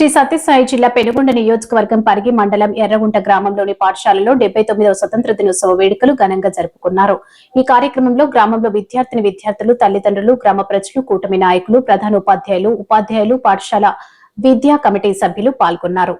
శ్రీ సత్యసాయి జిల్లా పెనుగొండ నియోజకవర్గం పరిగి మండలం ఎర్రగుంట గ్రామంలోని పాఠశాలలో 79వ స్వతంత్ర దినోత్సవ వేడుకలు ఘనంగా జరుపుకున్నారు. ఈ కార్యక్రమంలో గ్రామంలో విద్యార్థులు, తల్లిదండ్రులు, గ్రామ ప్రజలు, కూటమి నాయకులు, ప్రధానోపాధ్యాయులు, ఉపాధ్యాయులు, పాఠశాల విద్యా కమిటీ సభ్యులు పాల్గొన్నారు.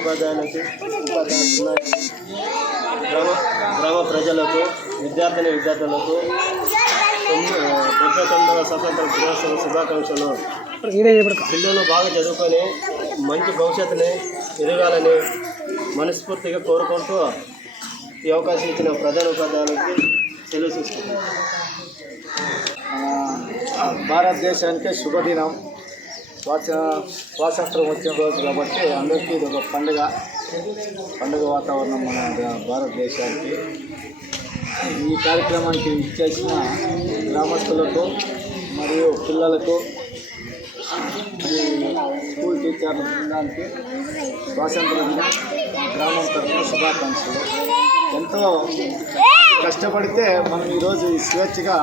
ఉపాధ్యాయులకు గ్రామ ప్రజలకు విద్యార్థులకు 79వ స్వతంత్ర దినోత్సవ శుభాకాంక్షలు. పిల్లలు బాగా చదువుకొని మంచి భవిష్యత్తుని ఎదగాలని మనస్ఫూర్తిగా కోరుకుంటూ ఈ అవకాశం ఇచ్చిన ప్రధాన ఉపాధ్యాయులకు సెలవు తీసుకుంటున్నాను. భారతదేశానికే శుభదినం. స్వాతంత్రం వచ్చిన రోజు కాబట్టి అందరికీ ఇది ఒక పండుగ వాతావరణం మన భారతదేశానికి. ఈ కార్యక్రమానికి ఇచ్చేసిన గ్రామస్తులకు మరియు పిల్లలకు స్కూల్ టీచర్ల బృందానికి స్వాతంత్ర దినం గ్రామం తరఫున శుభాకాంక్షలు. ఎంతో కష్టపడితే మనం ఈరోజు స్వేచ్ఛగా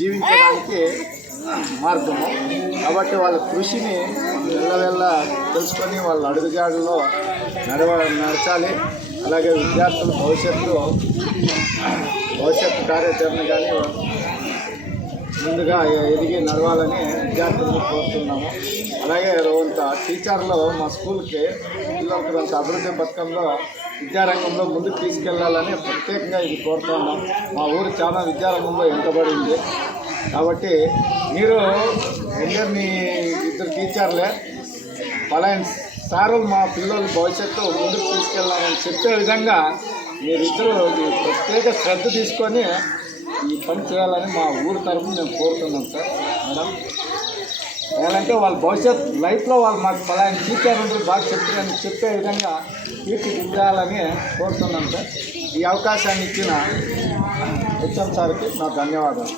జీవించడానికి మార్గము. కాబట్టి వాళ్ళ కృషిని వెళ్ళ తెలుసుకొని వాళ్ళ అడుగుజాడల్లో నడచాలి. అలాగే విద్యార్థుల భవిష్యత్తు కార్యాచరణ కానీ ముందుగా ఎదిగి నడవాలని విద్యార్థులను కోరుతున్నాము. అలాగే కొంత టీచర్లు మా స్కూల్కి పిల్లలకు కొంత అభివృద్ధి పథకంలో విద్యారంగంలో ముందుకు తీసుకెళ్లాలని ప్రత్యేకంగా ఇది కోరుతున్నాం. మా ఊరు చాలా విద్యారంగంలో వెనుకబడింది కాబట్టి మీరు మీ ఇద్దరు టీచర్లే పలాయన సారు మా పిల్లల భవిష్యత్తు ముందుకు తీసుకెళ్ళాలని చెప్పే విధంగా మీరిద్దరూ ప్రత్యేక శ్రద్ధ తీసుకొని ఈ పని చేయాలని మా ఊరు తరఫున మేము కోరుతున్నాం సార్. మేడం ఏమంటే వాళ్ళ భవిష్యత్ లైఫ్లో వాళ్ళు మాకు పలాయన టీచర్ ఉంటే బాగా చెప్తారని చెప్పే విధంగా తీర్చిదిద్దాలని కోరుతున్నాం సార్. ఈ అవకాశాన్ని ఇచ్చిన హెచ్ఎం సార్కి నా ధన్యవాదాలు.